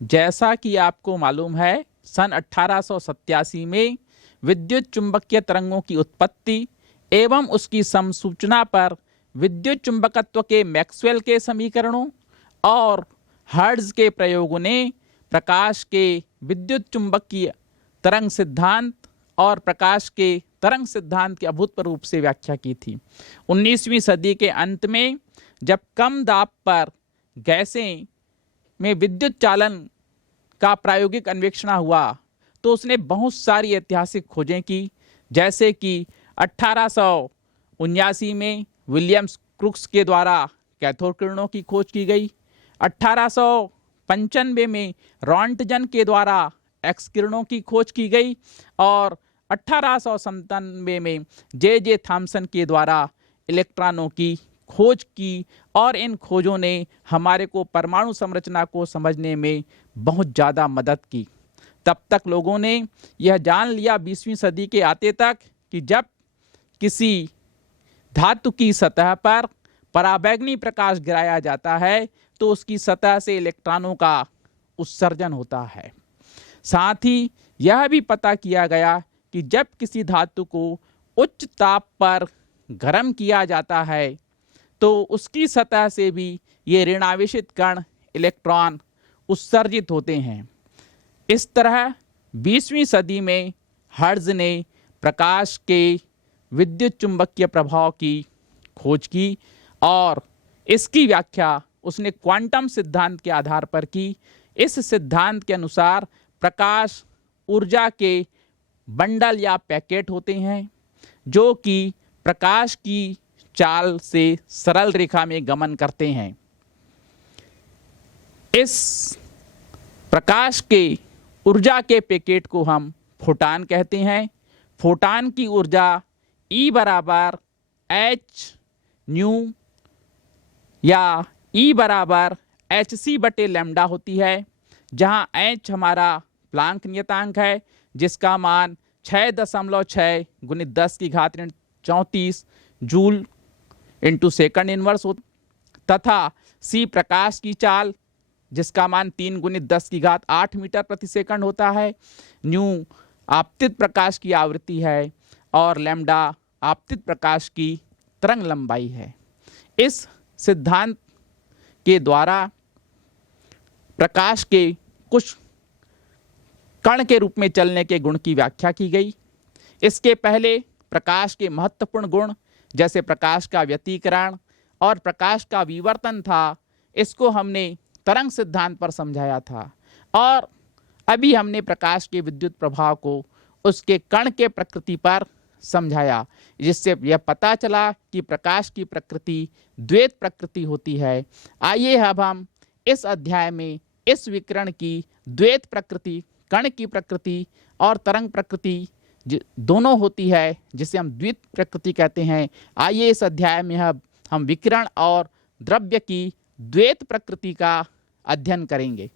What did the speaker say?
जैसा कि आपको मालूम है, सन 1887 में विद्युत चुंबकीय तरंगों की उत्पत्ति एवं उसकी समसूचना पर विद्युत चुंबकत्व के मैक्सवेल के समीकरणों और हर्ट्ज के प्रयोगों ने प्रकाश के विद्युत चुंबकीय तरंग सिद्धांत और प्रकाश के तरंग सिद्धांत की अभूतपूर्व रूप से व्याख्या की थी। 19वीं सदी के अंत में जब कम दाब पर गैसें में विद्युत चालन का प्रायोगिक अन्वेषण हुआ तो उसने बहुत सारी ऐतिहासिक खोजें की, जैसे कि 1879 में विलियम्स क्रुक्स के द्वारा कैथोड किरणों की खोज की गई। 1895 में रॉन्टजन के द्वारा एक्स किरणों की खोज की गई और 1897 में जे थॉमसन के द्वारा इलेक्ट्रॉनों की खोज की और इन खोजों ने हमारे को परमाणु संरचना को समझने में बहुत ज़्यादा मदद की। तब तक लोगों ने यह जान लिया 20वीं सदी के आते तक कि जब किसी धातु की सतह पर पराबैंगनी प्रकाश गिराया जाता है तो उसकी सतह से इलेक्ट्रॉनों का उत्सर्जन होता है। साथ ही यह भी पता किया गया कि जब किसी धातु को उच्च ताप पर गर्म किया जाता है तो उसकी सतह से भी ये ऋणावेशित कण इलेक्ट्रॉन उत्सर्जित होते हैं। इस तरह 20वीं सदी में हर्ट्ज ने प्रकाश के विद्युत चुंबकीय प्रभाव की खोज की और इसकी व्याख्या उसने क्वांटम सिद्धांत के आधार पर की। इस सिद्धांत के अनुसार प्रकाश ऊर्जा के बंडल या पैकेट होते हैं जो कि प्रकाश की चाल से सरल रेखा में गमन करते हैं। इस प्रकाश के ऊर्जा के पैकेट को हम फोटान कहते हैं। फोटान की ऊर्जा E बराबर h न्यू या E बराबर hc बटे लैम्डा होती है, जहां h हमारा प्लांक नियतांक है जिसका मान 6.6 गुणित 10 की घात 34 जूल इंटू सेकंड इनवर्स हो, तथा c प्रकाश की चाल जिसका मान 3 गुणित 10 की घात 8 मीटर प्रति सेकंड होता है। न्यू आपतित प्रकाश की आवृत्ति है और लैम्डा आपतित प्रकाश की तरंग लंबाई है। इस सिद्धांत के द्वारा प्रकाश के कुछ कण के रूप में चलने के गुण की व्याख्या की गई। इसके पहले प्रकाश के महत्वपूर्ण गुण जैसे प्रकाश का व्यतिकरण और प्रकाश का विवर्तन था, इसको हमने तरंग सिद्धांत पर समझाया था और अभी हमने प्रकाश के विद्युत प्रभाव को उसके कण के प्रकृति पर समझाया, जिससे यह पता चला कि प्रकाश की प्रकृति द्वैत प्रकृति होती है। आइए अब हम इस अध्याय में इस विकिरण की द्वैत प्रकृति, कण की प्रकृति और तरंग प्रकृति दोनों होती है जिसे हम द्वैत प्रकृति कहते हैं। आइए इस अध्याय में अब हम विकिरण और द्रव्य की द्वैत प्रकृति का अध्ययन करेंगे।